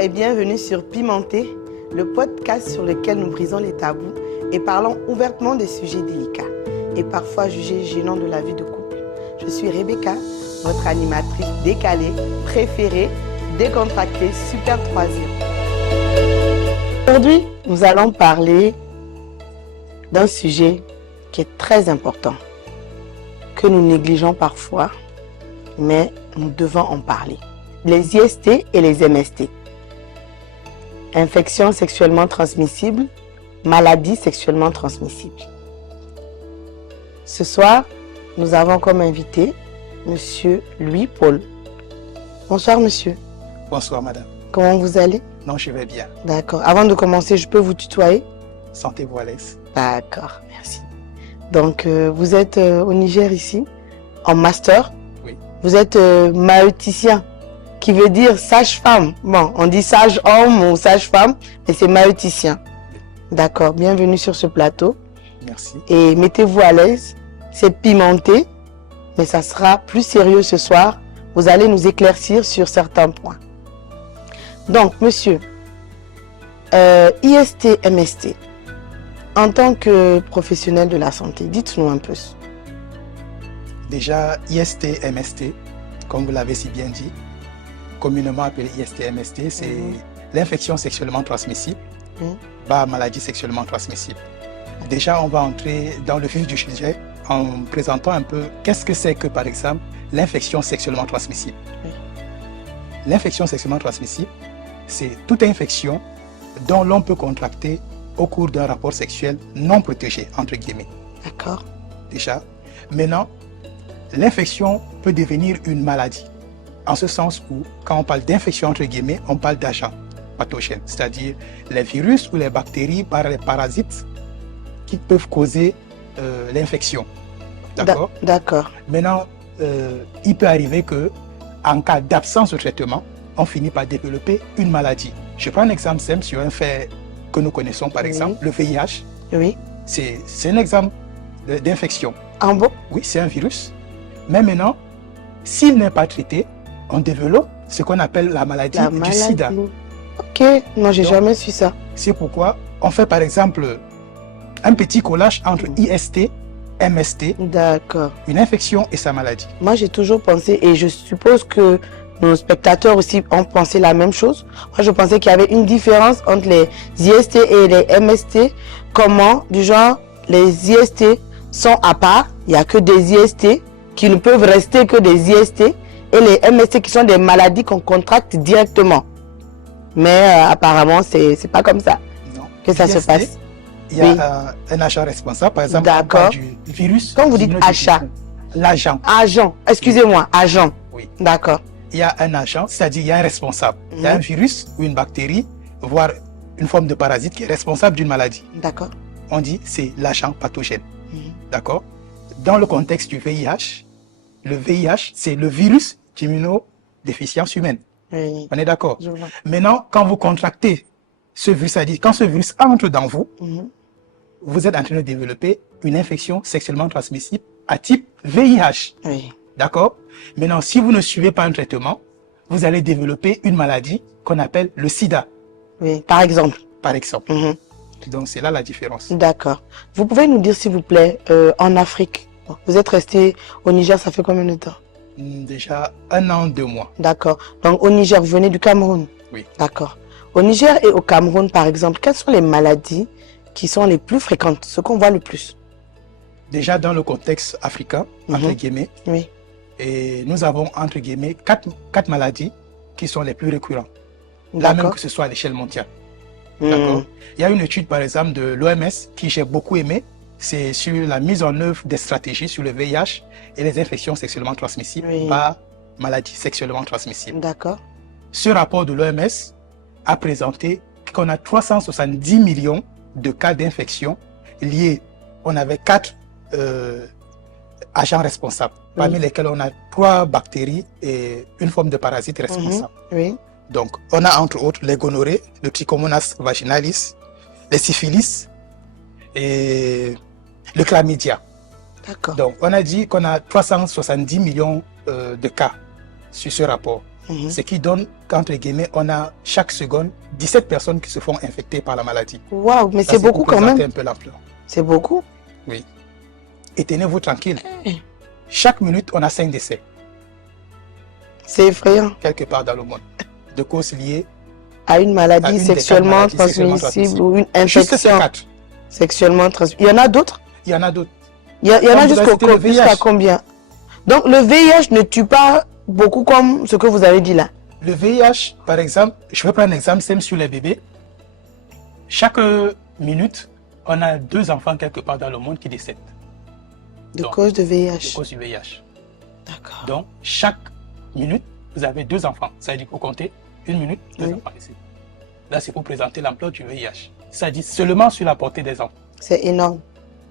et bienvenue sur Pimenté, le podcast sur lequel nous brisons les tabous et parlons ouvertement des sujets délicats et parfois jugés gênants de la vie de couple. Je suis Rebecca, votre animatrice décalée, préférée, décontractée, super troisième. Aujourd'hui, nous allons parler d'un sujet qui est très important, que nous négligeons parfois, mais nous devons en parler. Les IST et les MST. Infections sexuellement transmissibles, maladies sexuellement transmissibles. Ce soir, nous avons comme invité Monsieur Louis-Paul. Bonsoir monsieur. Bonsoir madame. Comment vous allez? Non, je vais bien. D'accord. Avant de commencer, je peux vous tutoyer? Sentez-vous à l'aise. D'accord, merci. Donc, vous êtes au Niger ici, en master. Oui. Vous êtes maïeuticien, qui veut dire sage-femme. Bon, on dit sage-homme ou sage-femme, mais c'est maïeuticien. D'accord, bienvenue sur ce plateau. Merci. Et mettez-vous à l'aise. C'est pimenté, mais ça sera plus sérieux ce soir. Vous allez nous éclaircir sur certains points. Donc, monsieur, IST, MST, en tant que professionnel de la santé, dites-nous un peu. Déjà, IST, MST, comme vous l'avez si bien dit, communément appelé IST, MST, c'est l'infection sexuellement transmissible, maladie sexuellement transmissible. Déjà, on va entrer dans le vif du sujet en présentant un peu qu'est-ce que c'est que, par exemple, l'infection sexuellement transmissible. L'infection sexuellement transmissible, c'est toute infection dont l'on peut contracter au cours d'un rapport sexuel non protégé, entre guillemets. D'accord. Déjà. Maintenant, l'infection peut devenir une maladie. En ce sens où, quand on parle d'infection, entre guillemets, on parle d'agents pathogènes, c'est-à-dire les virus ou les bactéries par les parasites qui peuvent causer l'infection. D'accord? D'accord. Maintenant, il peut arriver que, en cas d'absence de traitement, on finit par développer une maladie. Je prends un exemple simple sur un fait que nous connaissons, par exemple, le VIH. Oui. C'est un exemple d'infection. En bon? Oui, c'est un virus. Mais maintenant, s'il n'est pas traité, on développe ce qu'on appelle la maladie du sida. Ok, non, j'ai jamais su ça. C'est pourquoi on fait, par exemple, un petit collage entre IST, MST, d'accord, une infection et sa maladie. Moi, j'ai toujours pensé, et je suppose que nos spectateurs aussi ont pensé la même chose. Moi, je pensais qu'il y avait une différence entre les IST et les MST. Comment, du genre, les IST sont à part, il n'y a que des IST qui ne peuvent rester que des IST, et les MST qui sont des maladies qu'on contracte directement. Mais apparemment, c'est pas comme ça que ça se passe. Il y a un agent responsable, par exemple, on parle du virus. Quand vous dites achat, l'agent. Agent, excusez-moi, agent. Oui. D'accord. Il y a un agent, c'est-à-dire il y a un responsable. Il y a un virus ou une bactérie, voire une forme de parasite qui est responsable d'une maladie. D'accord. On dit c'est l'agent pathogène. D'accord. Dans le contexte du VIH, le VIH, c'est le virus d'immunodéficience humaine. Oui. On est d'accord. Maintenant, quand vous contractez ce virus, c'est-à-dire quand ce virus entre dans vous, vous êtes en train de développer une infection sexuellement transmissible à type VIH. Oui. D'accord? Maintenant, si vous ne suivez pas un traitement, vous allez développer une maladie qu'on appelle le sida. Oui, par exemple. Par exemple. Donc, c'est là la différence. D'accord. Vous pouvez nous dire, s'il vous plaît, en Afrique, vous êtes resté au Niger, ça fait combien de temps? Déjà 1 an, 2 mois. D'accord. Donc, au Niger, vous venez du Cameroun? Oui. D'accord. Au Niger et au Cameroun, par exemple, quelles sont les maladies qui sont les plus fréquentes, ce qu'on voit le plus? Déjà, dans le contexte africain, entre guillemets, oui. Et nous avons, entre guillemets, 4 maladies qui sont les plus récurrentes. Là même que ce soit à l'échelle mondiale. D'accord. Il y a une étude, par exemple, de l'OMS qui j'ai beaucoup aimé. C'est sur la mise en œuvre des stratégies sur le VIH et les infections sexuellement transmissibles par maladies sexuellement transmissibles. D'accord. Ce rapport de l'OMS a présenté qu'on a 370 millions de cas d'infection liés. On avait 4 agents responsables, parmi lesquels on a 3 bactéries et une forme de parasite responsable. Oui. Donc, on a entre autres les gonorrhées, le trichomonas vaginalis, les syphilis et le chlamydia. D'accord. Donc, on a dit qu'on a 370 millions de cas sur ce rapport. Ce qui donne qu'entre guillemets, on a chaque seconde 17 personnes qui se font infecter par la maladie. Waouh, mais Ça, c'est beaucoup pour quand même. présenter un peu l'ampleur. C'est beaucoup. Oui. Et tenez-vous tranquille. Chaque minute, on a 5 décès, C'est effrayant. quelque part dans le monde, de causes liées À une maladie à une des sexuellement quatre maladies sexuellement transmissible ou une juste ces infection 4. sexuellement transmissible. Il y en a d'autres? Il y en a d'autres. Il y en Comme a vous avez cité le jusqu'à VIH. combien? Donc le VIH ne tue pas beaucoup comme ce que vous avez dit là. Le VIH, par exemple, je vais prendre un exemple simple sur les bébés. Chaque minute, on a 2 enfants quelque part dans le monde qui décèdent De Donc, cause de à VIH. cause du VIH. D'accord. Donc, chaque minute, vous avez 2 enfants. Ça veut dire qu'il faut compter 1 minute, 2 Oui. enfants ici. Là, c'est pour présenter l'ampleur du VIH. Ça dit seulement sur la portée des enfants. C'est énorme.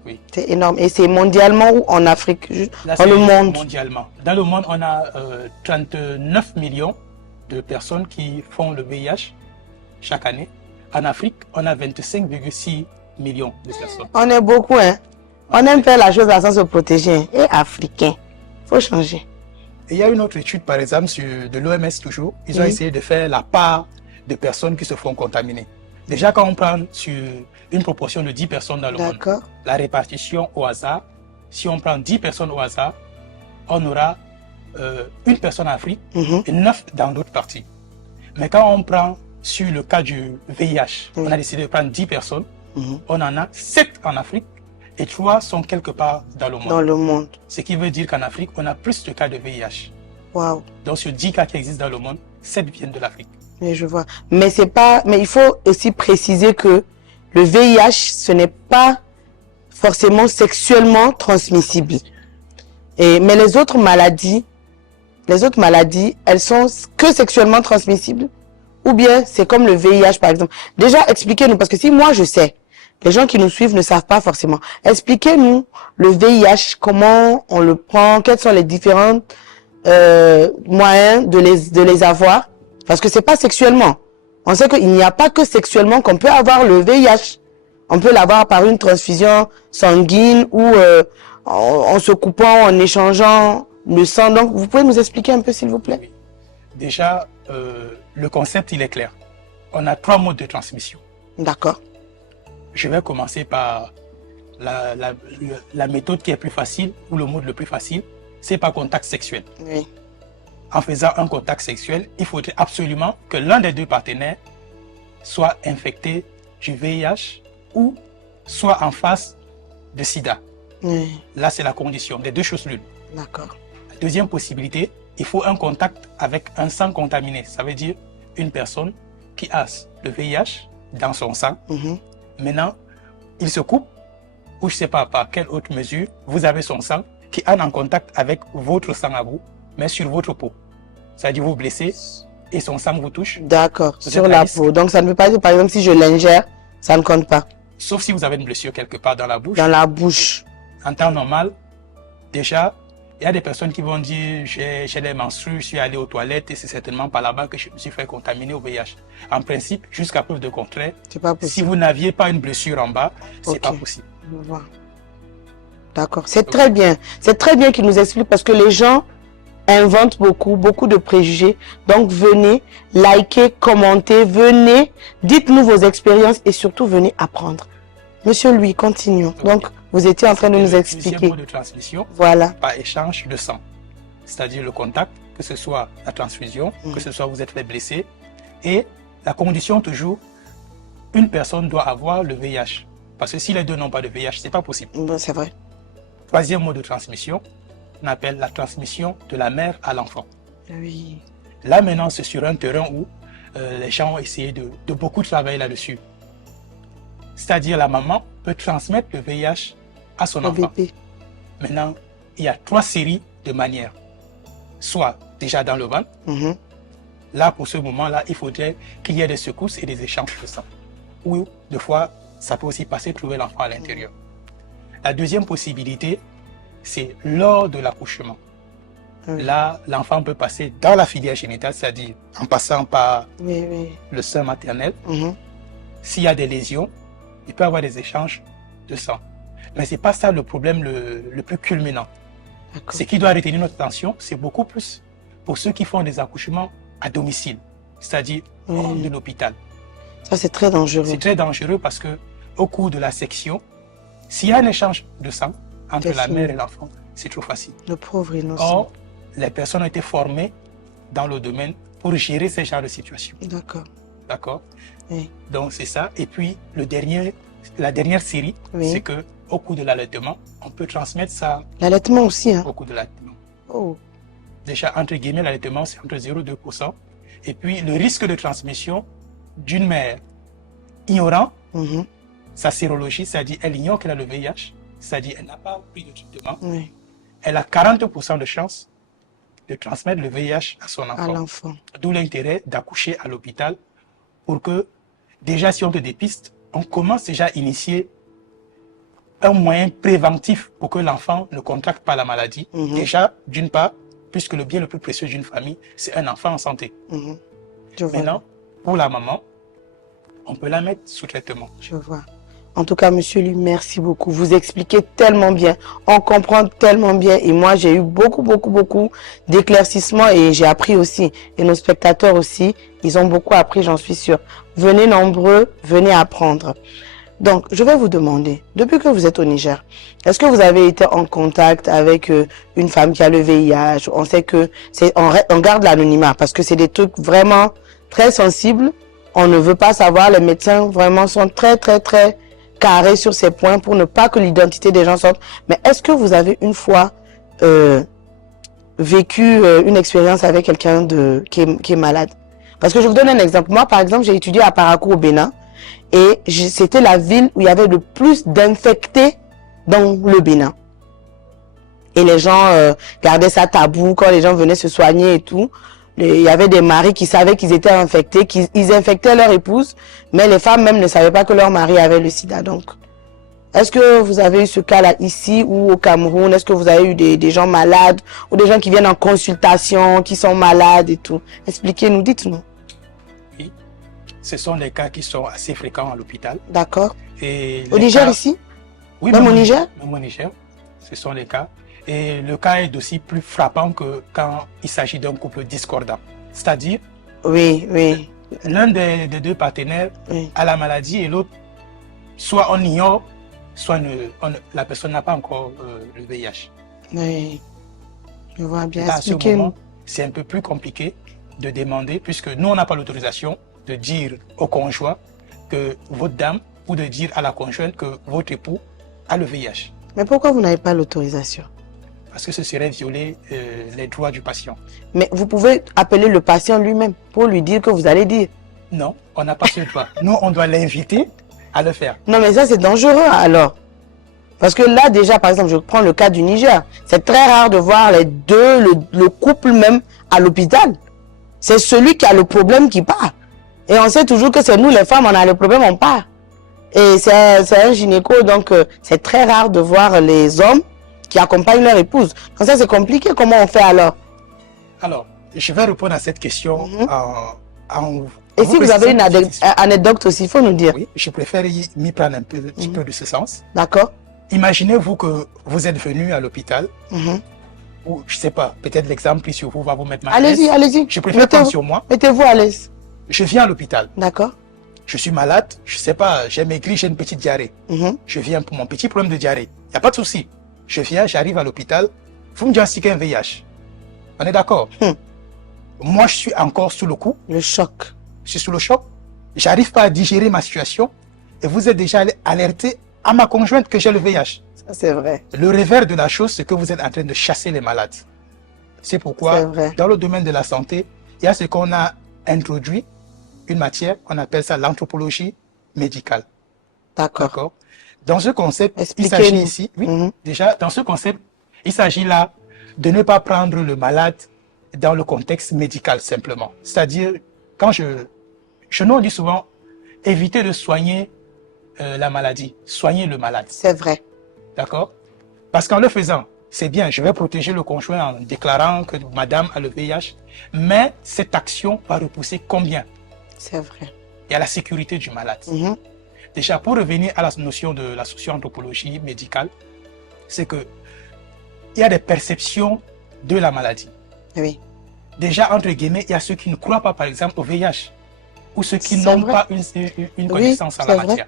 Oui. C'est énorme. Et c'est mondialement ou en Afrique? Là, Dans le c'est monde. mondialement. Dans le monde, on a 39 millions de personnes qui font le VIH chaque année. En Afrique, on a 25,6 millions de personnes. On est beaucoup, hein. On aime faire la chose là sans se protéger. Et africain. Faut changer. Et il y a une autre étude, par exemple, de l'OMS toujours. Ils ont Oui. essayé de faire la part de personnes qui se font contaminer. Déjà, quand on prend sur une proportion de 10 personnes dans le monde, D'accord. la répartition au hasard, si on prend 10 personnes au hasard, on aura une personne en Afrique Mhm. et 9 dans d'autres parties. Mais quand on prend sur le cas du VIH, Oui. on a décidé de prendre 10 personnes, Mhm. on en a 7 en Afrique et 3 sont quelque part dans le monde. Dans le monde. Ce qui veut dire qu'en Afrique, on a plus de cas de VIH. Waouh. Donc sur 10 cas qui existent dans le monde, 7 viennent de l'Afrique. Mais je vois. Mais c'est pas. Mais il faut aussi préciser que le VIH, ce n'est pas forcément sexuellement transmissible. Mais les autres maladies, elles sont que sexuellement transmissibles. Ou bien c'est comme le VIH par exemple. Déjà, expliquez-nous, parce que si moi je sais, les gens qui nous suivent ne savent pas forcément. Expliquez-nous le VIH, comment on le prend, quels sont les différents moyens de les avoir. Parce que c'est pas sexuellement. On sait qu'il n'y a pas que sexuellement qu'on peut avoir le VIH. On peut l'avoir par une transfusion sanguine ou en se coupant, en échangeant le sang. Donc, vous pouvez nous expliquer un peu, s'il vous plaît? Oui. Déjà, le concept, il est clair. On a 3 modes de transmission. D'accord. Je vais commencer par la méthode qui est plus facile, ou le mode le plus facile, c'est par contact sexuel. Oui. En faisant un contact sexuel, il faudrait absolument que l'un des 2 partenaires soit infecté du VIH ou soit en face de SIDA. Oui. Là, c'est la condition, des 2 choses l'une. D'accord. La deuxième possibilité, il faut un contact avec un sang contaminé. Ça veut dire une personne qui a le VIH dans son sang. Mhm. Maintenant, il se coupe, ou je ne sais pas par quelle autre mesure, vous avez son sang qui entre en contact avec votre sang à vous, mais sur votre peau. C'est-à-dire vous blessez et son sang vous touche, D'accord. Vous Sur êtes à la risque. peau. Donc, ça ne veut pas dire, par exemple, si je l'ingère, ça ne compte pas. sauf si vous avez une blessure quelque part dans la bouche. Dans la bouche. En temps normal, déjà, il y a des personnes qui vont dire j'ai des menstrues, je suis allé aux toilettes et c'est certainement par là-bas que je me suis fait contaminer au VIH. En principe, jusqu'à preuve de contraire, C'est pas si possible. vous n'aviez pas une blessure en bas, c'est Ok. pas possible. Je vois. D'accord. C'est très bien. C'est très bien qu'il nous explique parce que les gens inventent beaucoup de préjugés. Donc, venez, likez, commentez, venez, dites-nous vos expériences et surtout, venez apprendre. Monsieur Louis, continuons. Donc, vous étiez en train de nous Le expliquer. deuxième mode de transmission, Voilà. par échange de sang, c'est-à-dire le contact, que ce soit la transfusion, Mhm. que ce soit vous êtes fait blesser, et la condition toujours, une personne doit avoir le VIH. Parce que si les 2 n'ont pas de VIH, c'est pas possible. Bon, c'est vrai. Troisième mode de transmission, on appelle la transmission de la mère à l'enfant. Oui. Là maintenant, c'est sur un terrain où les gens ont essayé de beaucoup travailler là-dessus. C'est-à-dire la maman peut transmettre le VIH à son Le enfant. bébé. Maintenant, il y a 3 séries de manières. Soit déjà dans le ventre, Mhm. là pour ce moment-là, il faudrait qu'il y ait des secousses et des échanges de sang. Ou des fois, ça peut aussi passer trouver l'enfant à l'intérieur. La deuxième possibilité, c'est lors de l'accouchement. Oui. Là, l'enfant peut passer dans la filière génitale, c'est-à-dire en passant par Oui, oui. le sein maternel. Mhm. S'il y a des lésions, il peut y avoir des échanges de sang. Mais ce n'est pas ça le problème le plus culminant. D'accord. Ce qui doit retenir notre attention, c'est beaucoup plus pour ceux qui font des accouchements à domicile, c'est-à-dire hors de l'hôpital. Ça, c'est très dangereux. C'est très dangereux parce que au cours de la section, s'il y a un échange de sang entre la mère et l'enfant, c'est trop facile. Le pauvre innocent. Or, les personnes ont été formées dans le domaine pour gérer ce genre de situation. D'accord. D'accord. Oui. Donc, c'est ça. Et puis, la dernière série, c'est que au cours de l'allaitement, on peut transmettre ça. L'allaitement aussi, hein? Au cours de l'allaitement. Oh. Déjà, entre guillemets, l'allaitement, c'est entre 0 et 2%. Et puis, le risque de transmission d'une mère ignorant sa sérologie, c'est-à-dire elle ignore qu'elle a le VIH, c'est-à-dire elle n'a pas pris de traitement, elle a 40% de chance de transmettre le VIH à son enfant. D'où l'intérêt d'accoucher à l'hôpital pour que, déjà, si on te dépiste, on commence déjà à initier un moyen préventif pour que l'enfant ne contracte pas la maladie. Déjà, d'une part, puisque le bien le plus précieux d'une famille, c'est un enfant en santé. Maintenant, pour la maman, on peut la mettre sous traitement. Je vois. En tout cas, monsieur Lui, merci beaucoup. Vous expliquez tellement bien. On comprend tellement bien. Et moi, j'ai eu beaucoup d'éclaircissements et j'ai appris aussi. Et nos spectateurs aussi, ils ont beaucoup appris, j'en suis sûre. Venez nombreux, venez apprendre. Donc, je vais vous demander, depuis que vous êtes au Niger, est-ce que vous avez été en contact avec une femme qui a le VIH? On sait que on garde l'anonymat parce que c'est des trucs vraiment très sensibles. On ne veut pas savoir. Les médecins vraiment sont très carrés sur ces points pour ne pas que l'identité des gens sorte. Mais est-ce que vous avez une fois vécu une expérience avec quelqu'un qui est malade? Parce que je vous donne un exemple. Moi, par exemple, j'ai étudié à Parakou au Bénin. Et c'était la ville où il y avait le plus d'infectés dans le Bénin. Et les gens gardaient ça tabou quand les gens venaient se soigner et tout. Il y avait des maris qui savaient qu'ils étaient infectés, qu'ils infectaient leur épouse, mais les femmes même ne savaient pas que leur mari avait le sida. Donc, est-ce que vous avez eu ce cas-là ici ou au Cameroun? Est-ce que vous avez eu des gens malades ou des gens qui viennent en consultation, qui sont malades et tout? Expliquez-nous, dites-nous. Oui, ce sont des cas qui sont assez fréquents à l'hôpital. D'accord. Au Niger ici? Oui, même au Niger? Même au Niger, ce sont les cas. Et le cas est aussi plus frappant que quand il s'agit d'un couple discordant. C'est-à-dire, l'un des deux partenaires a la maladie et l'autre, soit on ignore, soit la personne n'a pas encore le VIH. Oui, je vois bien. À ce moment, c'est un peu plus compliqué de demander, puisque nous, on n'a pas l'autorisation de dire au conjoint que votre dame, ou de dire à la conjointe que votre époux a le VIH. Mais pourquoi vous n'avez pas l'autorisation? Parce que ce serait violer les droits du patient. Mais vous pouvez appeler le patient lui-même pour lui dire que vous allez dire. Non, on n'a pas ce droit. Nous, on doit l'inviter à le faire. Non, mais ça, c'est dangereux alors. Parce que là, déjà, par exemple, je prends le cas du Niger. C'est très rare de voir les deux, le couple même à l'hôpital. C'est celui qui a le problème qui part. Et on sait toujours que c'est nous, les femmes, on a le problème, on part. Et c'est un gynéco, donc c'est très rare de voir les hommes qui accompagnent leur épouse. Donc ça, c'est compliqué. Comment on fait alors? Alors, je vais répondre à cette question Et si vous avez une anecdote aussi, il faut nous dire. Oui, je préfère m'y prendre un petit peu de ce sens. D'accord. Imaginez-vous que vous êtes venu à l'hôpital, ou je ne sais pas, peut-être l'exemple sur vous va vous mettre mal à l'aise. Allez-y. Je préfère prendre sur moi. Mettez-vous à l'aise. Je viens à l'hôpital. D'accord. Je suis malade, je ne sais pas, j'ai maigri, j'ai une petite diarrhée. Je viens pour mon petit problème de diarrhée. Il n'y a pas de souci. Je viens, j'arrive à l'hôpital, vous me diagnostiquez un VIH. On est d'accord? Moi, je suis encore sous le coup. Le choc. Je suis sous le choc. J'arrive pas à digérer ma situation. Et vous êtes déjà alerté à ma conjointe que j'ai le VIH. Ça, c'est vrai. Le revers de la chose, c'est que vous êtes en train de chasser les malades. C'est pourquoi, dans le domaine de la santé, il y a ce qu'on a introduit, une matière, on appelle ça l'anthropologie médicale. D'accord. Dans ce concept, il s'agit ici, déjà, dans ce concept, il s'agit là de ne pas prendre le malade dans le contexte médical simplement. C'est-à-dire, quand nous on dit souvent, éviter de soigner la maladie, soigner le malade. C'est vrai. D'accord? Parce qu'en le faisant, c'est bien, je vais protéger le conjoint en déclarant que madame a le VIH, mais cette action va repousser combien? C'est vrai. Et à la sécurité du malade. Déjà, pour revenir à la notion de la socio-anthropologie médicale, c'est que il y a des perceptions de la maladie. Oui. déjà, entre guillemets, il y a ceux qui ne croient pas, par exemple, au VIH, ou ceux qui C'est n'ont vrai. pas une connaissance en la c'est vrai. matière.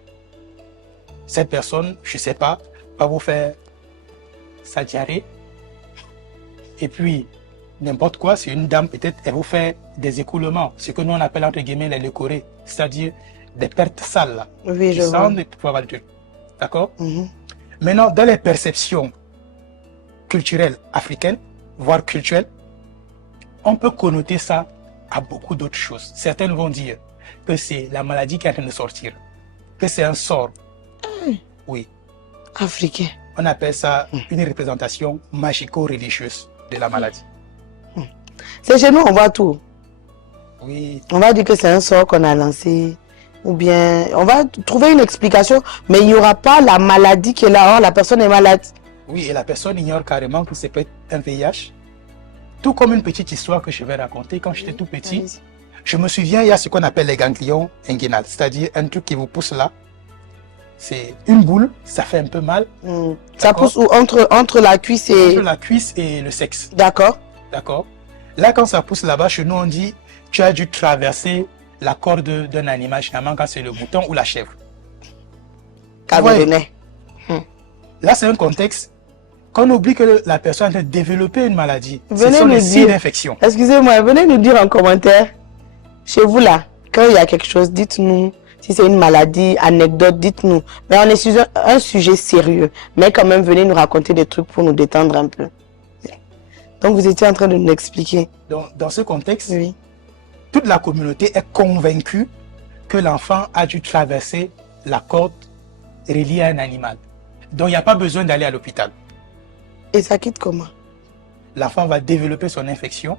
Cette personne, je ne sais pas, va vous faire sa diarrhée, et puis n'importe quoi, c'est une dame, peut-être, elle vous fait des écoulements, ce que nous on appelle entre guillemets les leucorrhées, c'est-à-dire des pertes sales, là, Oui, qui je vois. sentent des pouvoirs de. D'accord? Mhm. Maintenant, dans les perceptions culturelles africaines, voire culturelles, on peut connoter ça à beaucoup d'autres choses. Certaines vont dire que c'est la maladie qui est en train de sortir, que c'est un sort. Oui, Africain. on appelle ça une représentation magico-religieuse de la maladie. C'est chez nous, on voit tout. Oui, On va dire que c'est un sort qu'on a lancé. Ou bien, on va trouver une explication, mais il n'y aura pas la maladie qui est là. Oh, la personne est malade. oui, et la personne ignore carrément que c'est peut-être un VIH. Tout comme une petite histoire que je vais raconter. Quand j'étais tout petit, Allez-y. je me souviens, il y a ce qu'on appelle les ganglions inguinales, c'est-à-dire un truc qui vous pousse là. C'est une boule, ça fait un peu mal. Ça D'accord. pousse où? Entre la cuisse et... Entre la cuisse et le sexe. D'accord. D'accord? Là, quand ça pousse là-bas, chez nous, on dit tu as dû traverser la corde d'un animal, généralement quand c'est le mouton ou la chèvre. Camerounais. Là, c'est un contexte qu'on oublie que la personne est en train de développer une maladie. Ce Venez sont nous les signes dire. d'infection. Excusez-moi, venez nous dire en commentaire. Chez vous là, quand il y a quelque chose, dites-nous. Si c'est une maladie, anecdote, dites-nous. Mais on est sur un sujet sérieux. Mais quand même, venez nous raconter des trucs pour nous détendre un peu. Donc vous étiez en train de nous expliquer. Donc, dans ce contexte, Oui. toute la communauté est convaincue que l'enfant a dû traverser la corde reliée à un animal. Donc, il n'y a pas besoin d'aller à l'hôpital. Et ça quitte comment? L'enfant va développer son infection.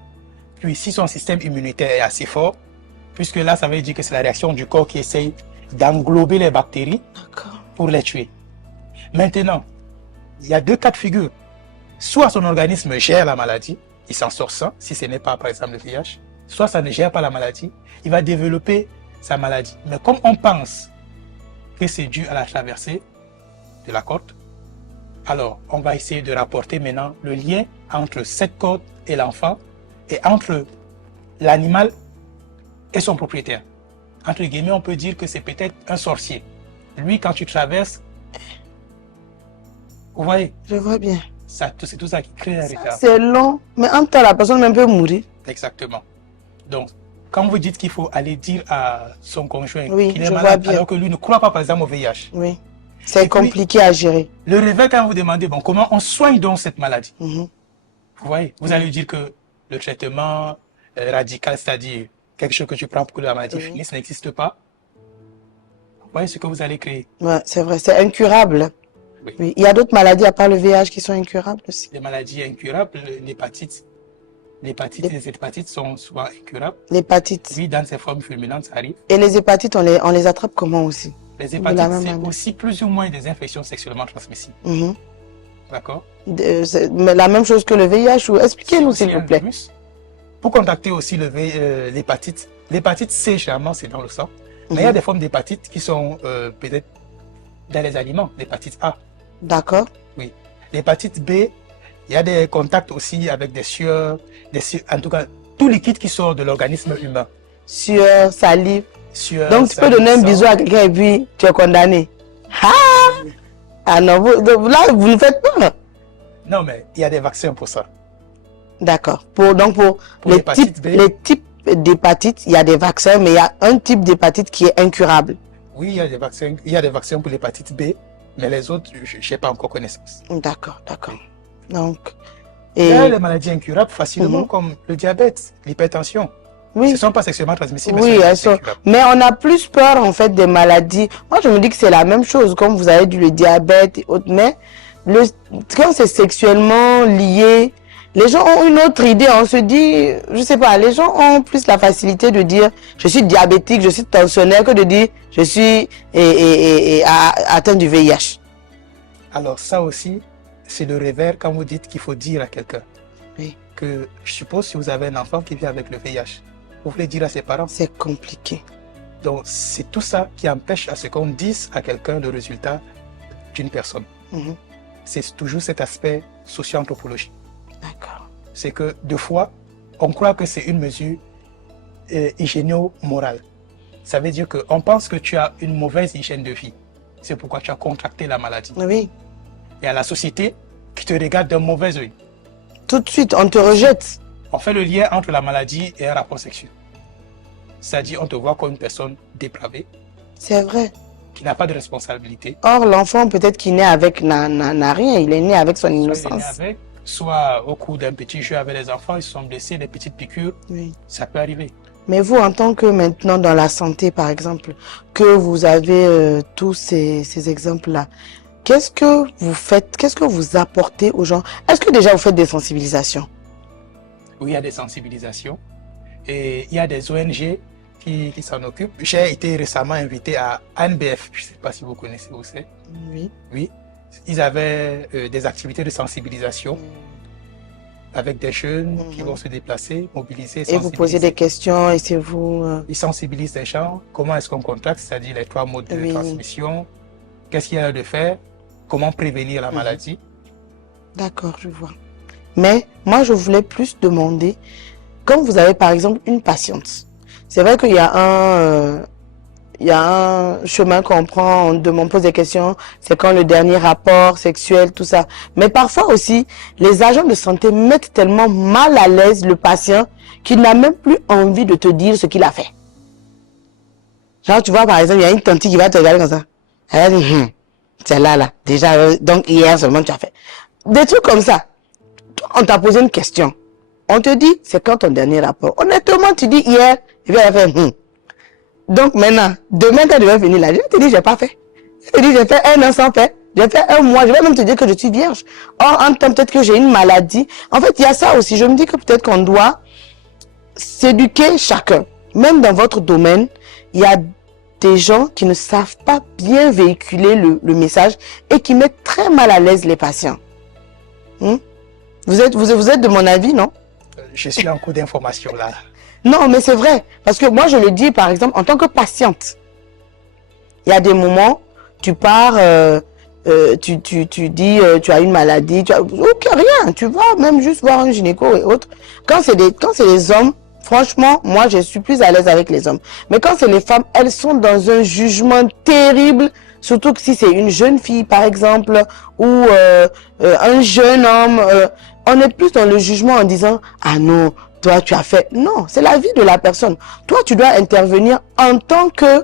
Puis, si son système immunitaire est assez fort, puisque là, ça veut dire que c'est la réaction du corps qui essaye d'englober les bactéries D'accord. pour les tuer. Maintenant, il y a deux cas de figure. Soit son organisme gère la maladie, il s'en sort sans, si ce n'est pas par exemple le VIH, soit ça ne gère pas la maladie, il va développer sa maladie. Mais comme on pense que c'est dû à la traversée de la corde, alors on va essayer de rapporter maintenant le lien entre cette corde et l'enfant et entre l'animal et son propriétaire. Entre guillemets, on peut dire que c'est peut-être un sorcier. Lui, quand tu traverses, vous voyez, Je vois bien. c'est tout ça qui crée un retard. C'est long. Mais en temps, la personne même peut mourir. Exactement. Donc, quand vous dites qu'il faut aller dire à son conjoint Oui, qu'il est je vois malade, bien. alors que lui ne croit pas, par exemple, au VIH. Oui. C'est Et puis- compliqué à gérer. Le réveil, quand vous demandez, bon, comment on soigne donc cette maladie? Mhm. Vous voyez, vous allez lui dire que le traitement radical, c'est-à-dire quelque chose que tu prends pour que la maladie Oui. finisse, n'existe pas. Vous voyez ce que vous allez créer. Ouais, c'est vrai. C'est incurable. Oui. Oui. Il y a d'autres maladies à part le VIH qui sont incurables aussi. Les maladies incurables, l'hépatite. L'hépatite et les hépatites sont souvent incurables. L'hépatite. Oui, dans ces formes fulminantes, ça arrive. Et les hépatites, on les attrape comment aussi? Les la hépatites, même c'est manière. aussi plus ou moins des infections sexuellement transmissibles. Mhm. D'accord? Mais la même chose que le VIH ou expliquez-nous C'est s'il un vous plaît. virus. Pour contacter aussi l'hépatite, l'hépatite C, généralement, c'est dans le sang. Mais il y a Mhm. des formes d'hépatite qui sont peut-être dans les aliments, l'hépatite A. D'accord. Oui. L'hépatite B, il y a des contacts aussi avec des sueurs, en tout cas, tout liquide qui sort de l'organisme humain. Sueur, salive. Sueur, Donc tu peux salive, donner un sang. bisou à quelqu'un et puis tu es condamné. Ah non, là vous ne faites pas. Non, mais il y a des vaccins pour ça. D'accord. Donc pour Pour les l'hépatite types, B. les types d'hépatite, il y a des vaccins, mais il y a un type d'hépatite qui est incurable. Oui, il y a des vaccins pour l'hépatite B, mais les autres, je n'ai pas encore connaissance. D'accord, d'accord. Donc, Il y a et les maladies incurables facilement, Mhm. comme le diabète, l'hypertension. Ce oui, ne sont pas sexuellement transmissibles, mais oui, ce sont elles des sont. incurables. Mais on a plus peur en fait des maladies. Moi, je me dis que c'est la même chose, comme vous avez dit le diabète et autres. Mais quand c'est sexuellement lié, les gens ont une autre idée. On se dit, je sais pas, les gens ont plus la facilité de dire je suis diabétique, je suis tensionnaire que de dire je suis atteint du VIH. Alors ça aussi, c'est le revers quand vous dites qu'il faut dire à quelqu'un. Oui. Que je suppose si vous avez un enfant qui vit avec le VIH, vous voulez dire à ses parents. C'est compliqué. Donc c'est tout ça qui empêche à ce qu'on dise à quelqu'un le résultat d'une personne. Mhm. C'est toujours cet aspect socio-anthropologique. D'accord. C'est que deux fois, on croit que c'est une mesure hygiéno-morale. Ça veut dire qu'on pense que tu as une mauvaise hygiène de vie. C'est pourquoi tu as contracté la maladie. Oui. Et à la société qui te regarde d'un mauvais œil. Tout de suite, on te rejette. On fait le lien entre la maladie et un rapport sexuel. C'est-à-dire on te voit comme une personne dépravée. C'est vrai. Qui n'a pas de responsabilité. Or, l'enfant, peut-être qu'il naît avec, n'a rien. Il est né avec son innocence. Soit il est né avec, soit au cours d'un petit jeu avec les enfants, ils se sont blessés, des petites piqûres. Oui. Ça peut arriver. Mais vous, en tant que maintenant dans la santé, par exemple, que vous avez tous ces exemples-là, qu'est-ce que vous faites, qu'est-ce que vous apportez aux gens? Est-ce que déjà vous faites des sensibilisations? Oui, il y a des sensibilisations. Et il y a des ONG qui s'en occupent. J'ai été récemment invité à ANBF, je ne sais pas si vous connaissez où c'est. Oui. Oui. Ils avaient des activités de sensibilisation avec des jeunes qui vont se déplacer, mobiliser, et vous posez des questions et c'est vous... Ils sensibilisent les gens. Comment est-ce qu'on contracte, c'est-à-dire les 3 modes de transmission. Qu'est-ce qu'il y a de faire? Comment prévenir la maladie? D'accord, je vois. Mais moi, je voulais plus demander, quand vous avez par exemple une patiente, c'est vrai qu'il y a un chemin qu'on prend, on pose des questions, c'est quand le dernier rapport sexuel, tout ça. Mais parfois aussi, les agents de santé mettent tellement mal à l'aise le patient qu'il n'a même plus envie de te dire ce qu'il a fait. Genre, tu vois, par exemple, il y a une tante qui va te regarder comme ça. Elle dit, c'est là, déjà, donc hier seulement tu as fait. Des trucs comme ça. On t'a posé une question. On te dit, c'est quand ton dernier rapport. Honnêtement, tu dis hier, et puis elle a fait, Donc maintenant, demain quand tu vas venir là, je te dis, j'ai pas fait. Je te dis, j'ai fait 1 an sans faire. J'ai fait 1 mois. Je vais même te dire que je suis vierge. Or, en temps, peut-être que j'ai une maladie. En fait, il y a ça aussi. Je me dis que peut-être qu'on doit s'éduquer chacun. Même dans votre domaine, il y a des gens qui ne savent pas bien véhiculer le message et qui mettent très mal à l'aise les patients. Vous êtes de mon avis, non? Je suis en cours d'information là. Non, mais c'est vrai. Parce que moi, je le dis, par exemple, en tant que patiente. Il y a des moments, tu pars, tu dis, tu as une maladie, ok, rien. Tu vas même juste voir un gynéco et autres. Quand c'est les hommes, franchement, moi, je suis plus à l'aise avec les hommes. Mais quand c'est les femmes, elles sont dans un jugement terrible. Surtout que si c'est une jeune fille, par exemple, ou un jeune homme, on est plus dans le jugement en disant « Ah non, toi tu as fait... » Non, c'est la vie de la personne. Toi, tu dois intervenir en tant que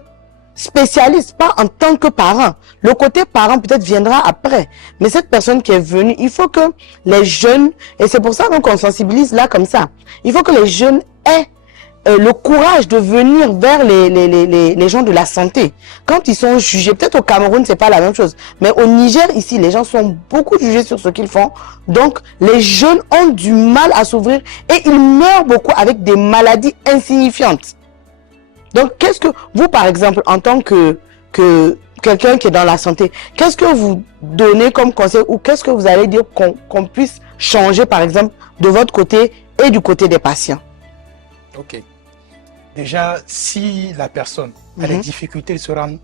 spécialiste, pas en tant que parent. Le côté parent peut-être viendra après. Mais cette personne qui est venue, il faut que les jeunes, et c'est pour ça qu'on sensibilise là comme ça, il faut que les jeunes aient le courage de venir vers les gens de la santé. Quand ils sont jugés, peut-être au Cameroun, c'est pas la même chose. Mais au Niger, ici, les gens sont beaucoup jugés sur ce qu'ils font. Donc, les jeunes ont du mal à s'ouvrir et ils meurent beaucoup avec des maladies insignifiantes. Donc, qu'est-ce que vous, par exemple, en tant que quelqu'un qui est dans la santé, qu'est-ce que vous donnez comme conseil ou qu'est-ce que vous allez dire qu'on puisse changer, par exemple, de votre côté et du côté des patients? Ok. Déjà, si la personne a des difficultés de se rendre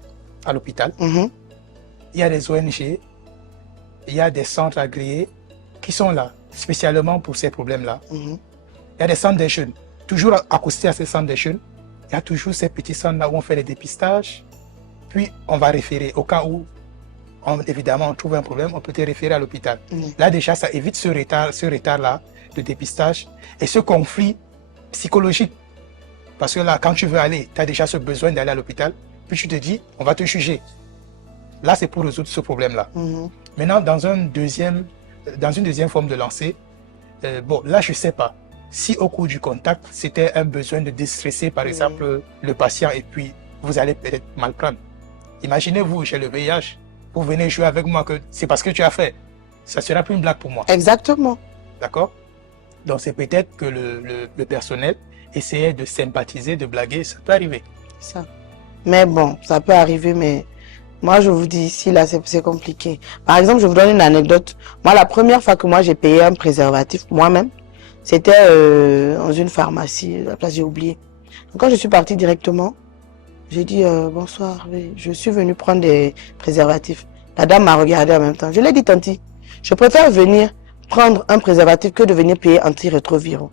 à l'hôpital, il y a des ONG, il y a des centres agréés qui sont là, spécialement pour ces problèmes-là. Il y a des centres des jeunes. Toujours accosté à ces centres des jeunes, il y a toujours ces petits centres-là où on fait les dépistages, puis on va référer. Au cas où, évidemment, on trouve un problème, on peut te référer à l'hôpital. Là, déjà, ça évite ce retard-là de dépistage et ce conflit psychologique. Parce que là, quand tu veux aller, tu as déjà ce besoin d'aller à l'hôpital, puis tu te dis, on va te juger. Là, c'est pour résoudre ce problème-là. Maintenant, dans une deuxième forme de lancer, bon, là, je ne sais pas. Si au cours du contact, c'était un besoin de déstresser, par exemple, le patient, et puis vous allez peut-être mal prendre. Imaginez-vous, j'ai le VIH, vous venez jouer avec moi, que c'est parce que tu as fait. Ça ne sera plus une blague pour moi. Exactement. D'accord? Donc, c'est peut-être que le personnel essayait de sympathiser, de blaguer, ça peut arriver. Ça. Mais bon, ça peut arriver, mais moi, je vous dis ici, là, c'est compliqué. Par exemple, je vous donne une anecdote. Moi, la première fois que moi, j'ai payé un préservatif, moi-même, c'était dans une pharmacie, la place, j'ai oublié. Donc, quand je suis partie directement, j'ai dit, bonsoir, oui, je suis venue prendre des préservatifs. La dame m'a regardé en même temps. Je l'ai dit, tanti, je préfère venir prendre un préservatif que de venir payer antirétroviraux.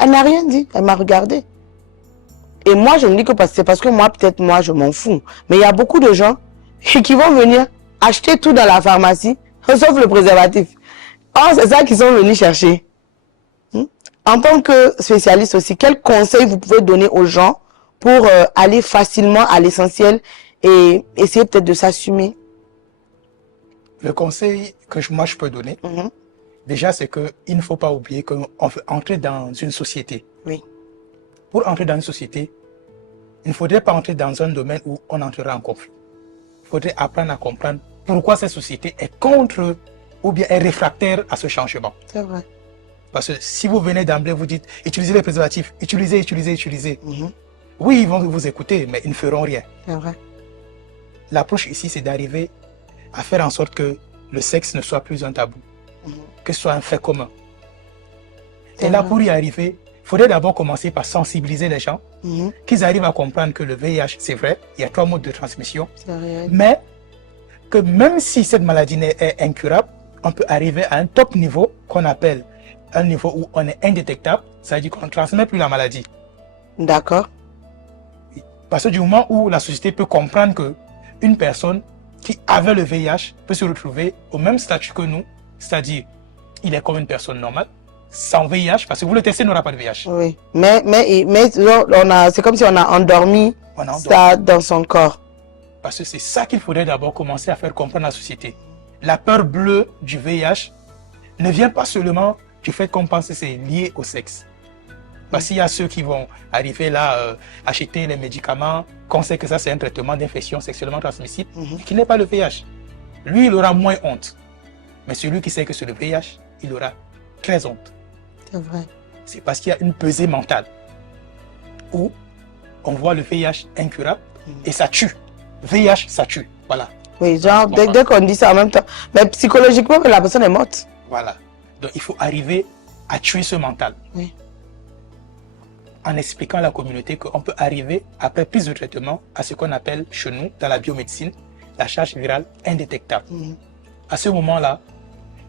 Elle n'a rien dit, elle m'a regardé. Et moi, je me dis que c'est parce que moi, peut-être moi, je m'en fous. Mais il y a beaucoup de gens qui vont venir acheter tout dans la pharmacie, sauf le préservatif. Or, c'est ça qu'ils sont venus chercher. En tant que spécialiste aussi, quels conseils vous pouvez donner aux gens pour aller facilement à l'essentiel et essayer peut-être de s'assumer? Le conseil que moi je peux donner, déjà, c'est qu'il ne faut pas oublier qu'on veut entrer dans une société. Oui. Pour entrer dans une société, il ne faudrait pas entrer dans un domaine où on entrera en conflit. Il faudrait apprendre à comprendre pourquoi cette société est contre ou bien est réfractaire à ce changement. C'est vrai. Parce que si vous venez d'emblée, vous dites utilisez les préservatifs, utilisez. Oui, ils vont vous écouter, mais ils ne feront rien. C'est vrai. L'approche ici, c'est d'arriver à faire en sorte que le sexe ne soit plus un tabou, que ce soit un fait commun. Et là, pour y arriver, il faudrait d'abord commencer par sensibiliser les gens, qu'ils arrivent à comprendre que le VIH, c'est vrai, il y a 3 modes de transmission, mais que même si cette maladie est incurable, on peut arriver à un top niveau qu'on appelle un niveau où on est indétectable, c'est-à-dire qu'on ne transmet plus la maladie. D'accord. Parce que du moment où la société peut comprendre que une personne qui avait le VIH peut se retrouver au même statut que nous, c'est-à-dire il est comme une personne normale, sans VIH, parce que vous le testez, n'aura pas de VIH. Oui, mais c'est comme si on a endormi ça dans son corps. Parce que c'est ça qu'il faudrait d'abord commencer à faire comprendre à la société. La peur bleue du VIH ne vient pas seulement du fait qu'on pense que c'est lié au sexe. Parce qu'il y a ceux qui vont arriver là, acheter les médicaments, qu'on sait que ça c'est un traitement d'infection sexuellement transmissible, qui n'est pas le VIH. Lui, il aura moins honte. Mais celui qui sait que c'est le VIH, il aura très honte. C'est vrai. C'est parce qu'il y a une pesée mentale où on voit le VIH incurable et ça tue. VIH, ça tue. Voilà. Oui, genre, dès qu'on dit ça en même temps. Mais psychologiquement, la personne est morte. Voilà. Donc, il faut arriver à tuer ce mental. Oui. En expliquant à la communauté qu'on peut arriver, après prise de traitement, à ce qu'on appelle chez nous, dans la biomédecine, la charge virale indétectable. À ce moment-là,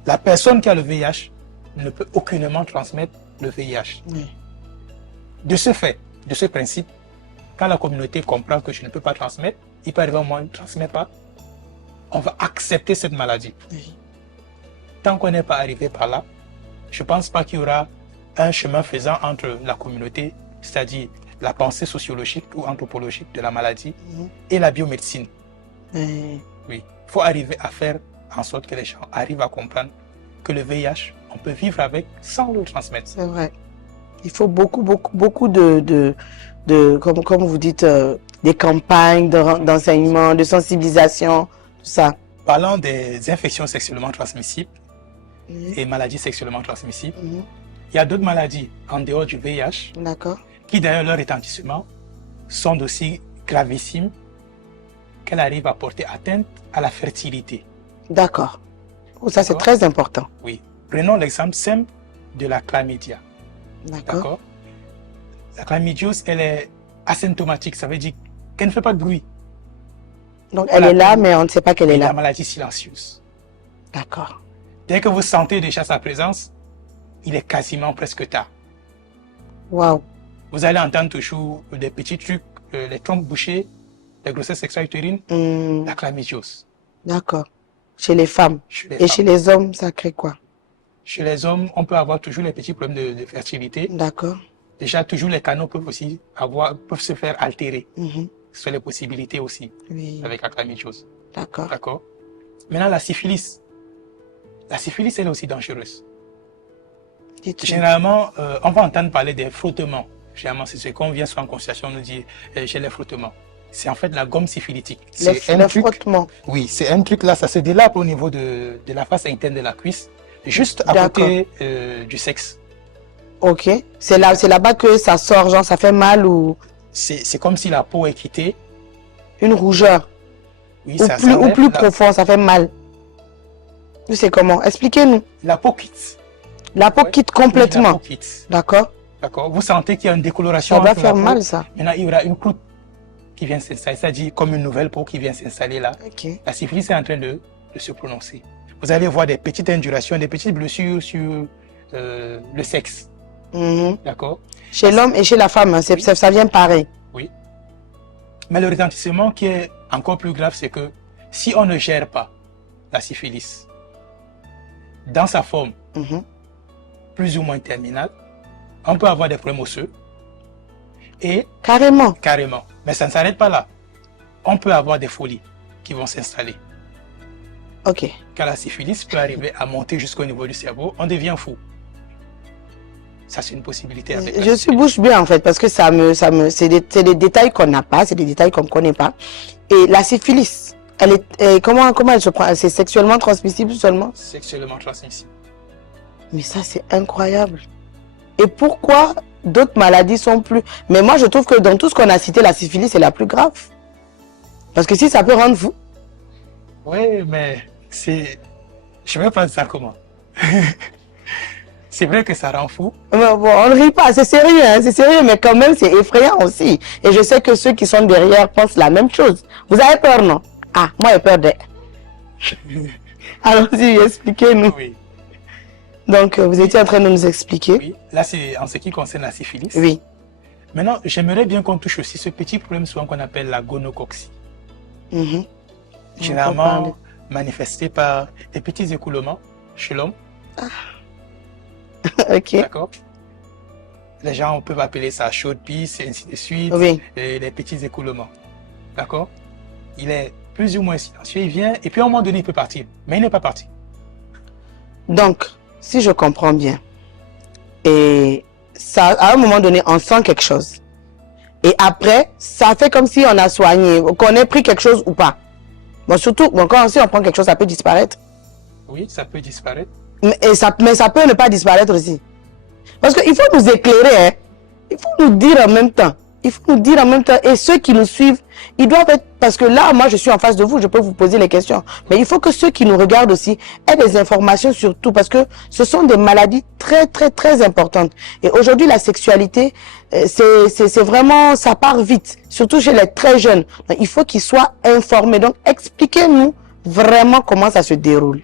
la personne qui a le VIH ne peut aucunement transmettre le VIH. De ce fait, de ce principe, quand la communauté comprend que je ne peux pas transmettre, il peut arriver au moment où je ne transmets pas, on va accepter cette maladie. Tant qu'on n'est pas arrivé par là, je ne pense pas qu'il y aura un chemin faisant entre la communauté, c'est-à-dire la pensée sociologique ou anthropologique de la maladie, et la biomédecine. Oui, il faut arriver à faire en sorte que les gens arrivent à comprendre que le VIH, on peut vivre avec sans le transmettre. C'est vrai. Il faut beaucoup de comme vous dites, des campagnes d'enseignement, de sensibilisation, tout ça. Parlant des infections sexuellement transmissibles et maladies sexuellement transmissibles, il y a d'autres maladies en dehors du VIH, qui d'ailleurs leur établissement sont aussi gravissimes, qu'elles arrivent à porter atteinte à la fertilité. D'accord. Ça c'est très important. Oui. Prenons l'exemple simple de la chlamydia. D'accord. La chlamydiose, elle est asymptomatique, ça veut dire qu'elle ne fait pas de bruit. Donc elle est là, mais on ne sait pas qu'elle est là. La maladie silencieuse. D'accord. Dès que vous sentez déjà sa présence, il est quasiment presque tard. Waouh. Vous allez entendre toujours des petits trucs, les trompes bouchées, les grossesses sexuelles utérines, la chlamydiose. D'accord. Chez les femmes. Chez les hommes, ça crée quoi? Chez les hommes, on peut avoir toujours les petits problèmes de fertilité. D'accord. Déjà, toujours les canaux peuvent aussi peuvent se faire altérer. Ce sont les possibilités aussi avec la chlamydiose. D'accord. D'accord. Maintenant, la syphilis. La syphilis, elle est aussi dangereuse. Généralement, on va entendre parler des frottements. Généralement, c'est ce qu'on vient souvent en consultation nous dire j'ai les frottements. C'est en fait la gomme syphilitique. Le frottement. Oui, c'est un truc là, ça se délappe au niveau de la face interne de la cuisse, juste à côté du sexe. Ok. C'est là-bas que ça sort, genre ça fait mal ou... C'est comme si la peau est quittée. Une rougeur. Oui, ou plus profond, ça fait mal. C'est comment? Expliquez-nous. La peau quitte. La peau quitte complètement. La peau quitte. D'accord. D'accord. Vous sentez qu'il y a une décoloration. Ça va faire mal, ça. Maintenant, il y aura une croûte qui vient s'installer, c'est-à-dire comme une nouvelle peau qui vient s'installer là. La syphilis est en train de se prononcer. Vous allez voir des petites indurations, des petites blessures sur le sexe. D'accord? Chez l'homme et chez la femme, hein, ça vient pareil. Oui. Mais le retentissement qui est encore plus grave, c'est que si on ne gère pas la syphilis dans sa forme plus ou moins terminale, on peut avoir des problèmes osseux et Carrément. carrément. Mais ça ne s'arrête pas là. On peut avoir des folies qui vont s'installer. Ok. Car la syphilis peut arriver à monter jusqu'au niveau du cerveau, on devient fou. Ça, c'est une possibilité. Avec la Je suis bouche bée en fait, parce que c'est des détails qu'on n'a pas, c'est des détails qu'on ne connaît pas. Et la syphilis, comment elle se prend? C'est sexuellement transmissible seulement? Sexuellement transmissible. Mais ça, c'est incroyable. Et pourquoi d'autres maladies sont plus... Mais moi, je trouve que dans tout ce qu'on a cité, la syphilis est la plus grave. Parce que si ça peut rendre fou. Oui, mais c'est... Je vais prendre ça comment? C'est vrai que ça rend fou. Mais bon, on ne rit pas, c'est sérieux, hein, c'est sérieux, mais quand même, c'est effrayant aussi. Et je sais que ceux qui sont derrière pensent la même chose. Vous avez peur, non? Ah, moi, j'ai peur de... Allons-y, expliquez-nous. Oui. Donc, vous étiez en train de nous expliquer. Oui. Là, c'est en ce qui concerne la syphilis. Oui. Maintenant, j'aimerais bien qu'on touche aussi ce petit problème souvent qu'on appelle la gonocoxie. Généralement manifesté par des petits écoulements chez l'homme. Ok. D'accord. Les gens peuvent appeler ça chaude pisse et ainsi de suite. Oui. Et les petits écoulements. D'accord. Il est plus ou moins silencieux. Il vient et puis à un moment donné, il peut partir. Mais il n'est pas parti. Donc, si je comprends bien, et ça, à un moment donné, on sent quelque chose. Et après, ça fait comme si on a soigné, qu'on ait pris quelque chose ou pas. Bon, surtout, bon, quand on prend quelque chose, ça peut disparaître. Oui, ça peut disparaître. Mais ça peut ne pas disparaître aussi. Parce qu'il faut nous éclairer, hein. Il faut nous dire en même temps. Il faut nous dire en même temps. Et ceux qui nous suivent, ils doivent être... Parce que là, moi, je suis en face de vous, je peux vous poser les questions. Mais il faut que ceux qui nous regardent aussi aient des informations sur tout. Parce que ce sont des maladies très, très, très importantes. Et aujourd'hui, la sexualité, c'est vraiment... Ça part vite. Surtout chez les très jeunes. Donc, il faut qu'ils soient informés. Donc, expliquez-nous vraiment comment ça se déroule.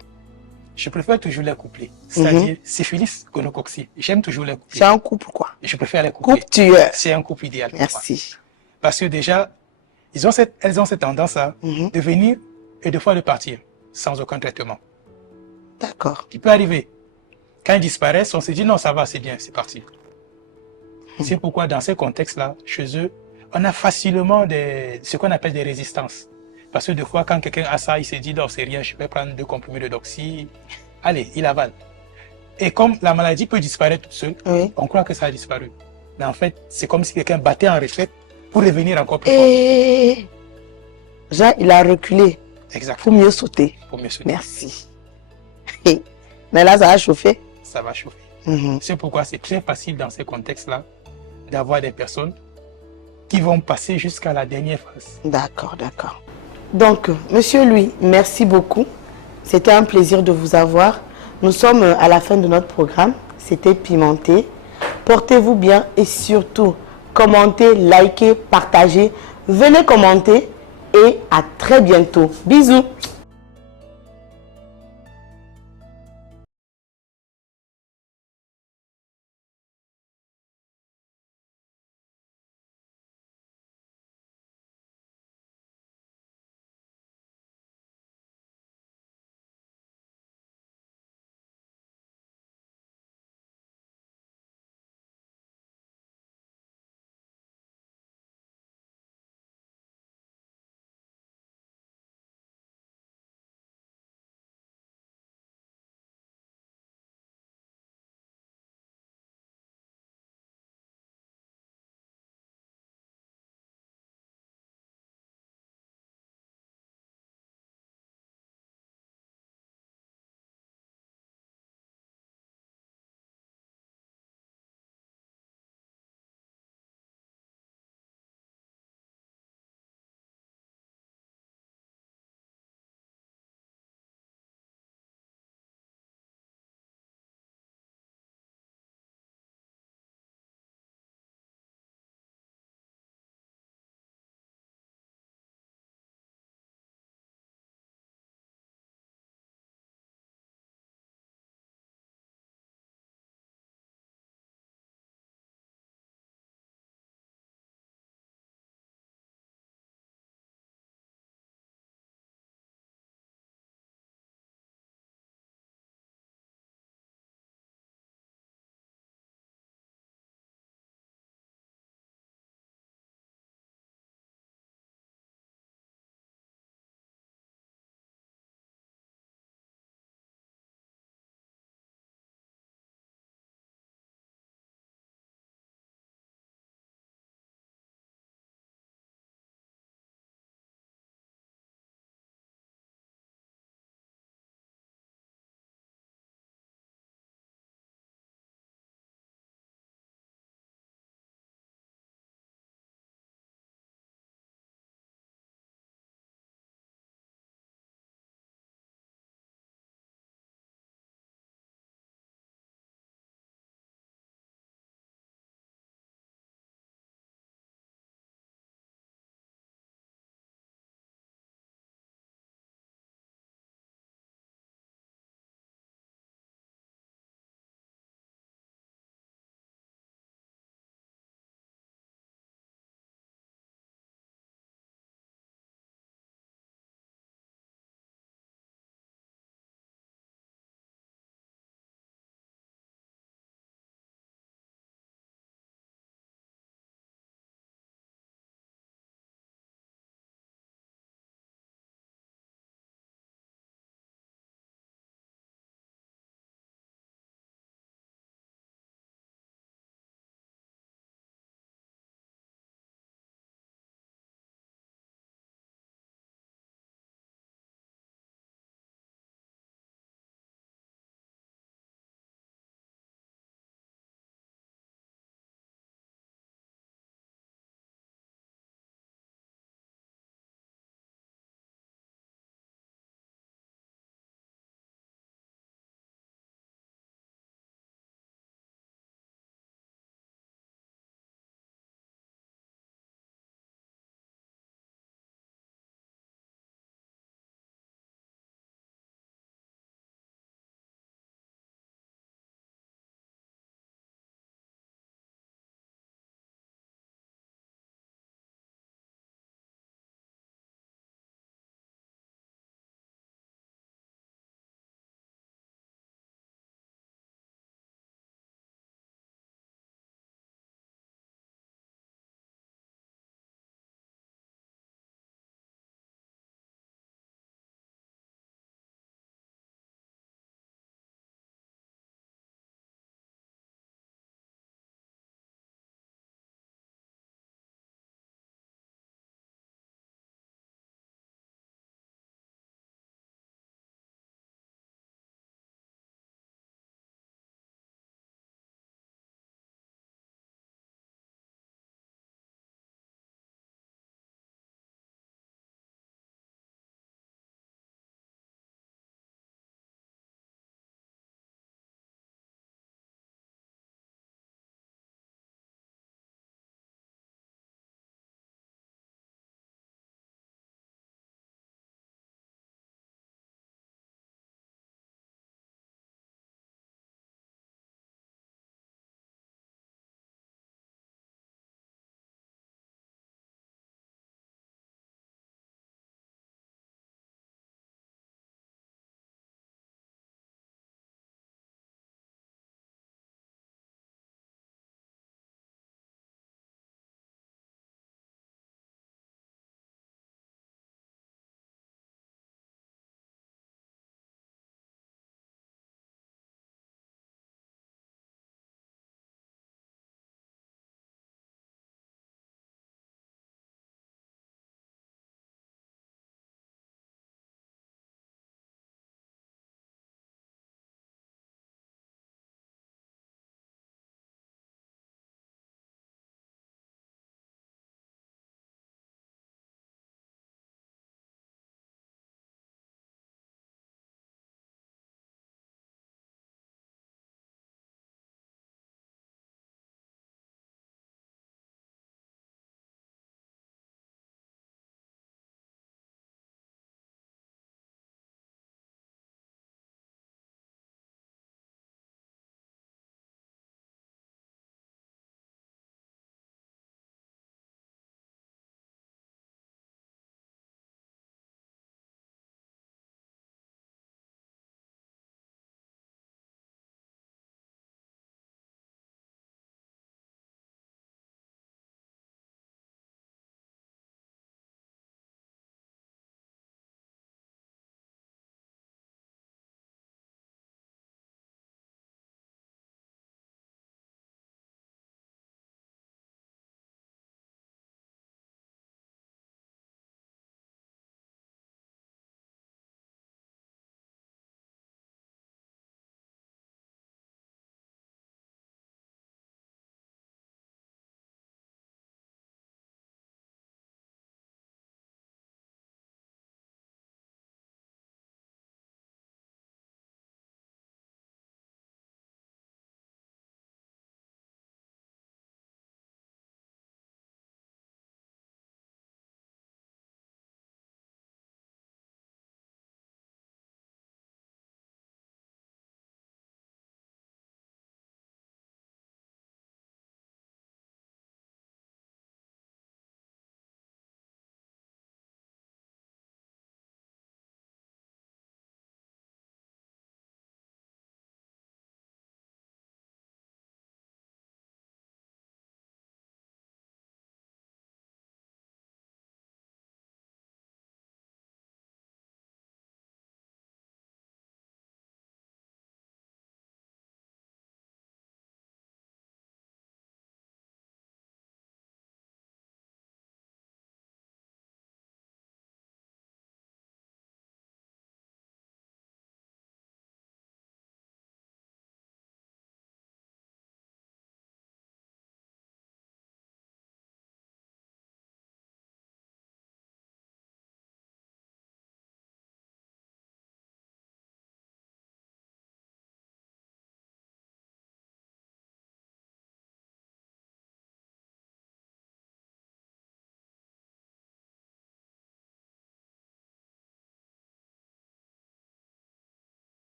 Je préfère toujours les coupler. C'est-à-dire syphilis, gonocoxie. J'aime toujours les coupler. C'est un couple, quoi. Je préfère les coupler. Couple tueur. C'est un couple idéal. Merci. Parce que déjà, elles ont cette tendance à de venir et de fois de partir sans aucun traitement. D'accord. Il peut arriver. Quand ils disparaissent, on se dit non, ça va, c'est bien, c'est parti. C'est pourquoi dans ces contextes-là, chez eux, on a facilement ce qu'on appelle des résistances. Parce que des fois, quand quelqu'un a ça, il se dit non, c'est rien, je vais prendre 2 comprimés de doxy. Allez, il avale. Et comme la maladie peut disparaître toute seule, on croit que ça a disparu. Mais en fait, c'est comme si quelqu'un battait en retraite pour revenir encore plus fort. Et Jean, il a reculé. Exactement. Pour mieux sauter. Pour mieux sauter. Merci. Mais là, ça va chauffer. Ça va chauffer. C'est pourquoi c'est très facile dans ces contextes-là d'avoir des personnes qui vont passer jusqu'à la dernière phase. D'accord, d'accord. Donc, Monsieur Louis, merci beaucoup. C'était un plaisir de vous avoir. Nous sommes à la fin de notre programme. C'était Pimenté. Portez-vous bien et surtout, commentez, likez, partagez. Venez commenter et à très bientôt. Bisous.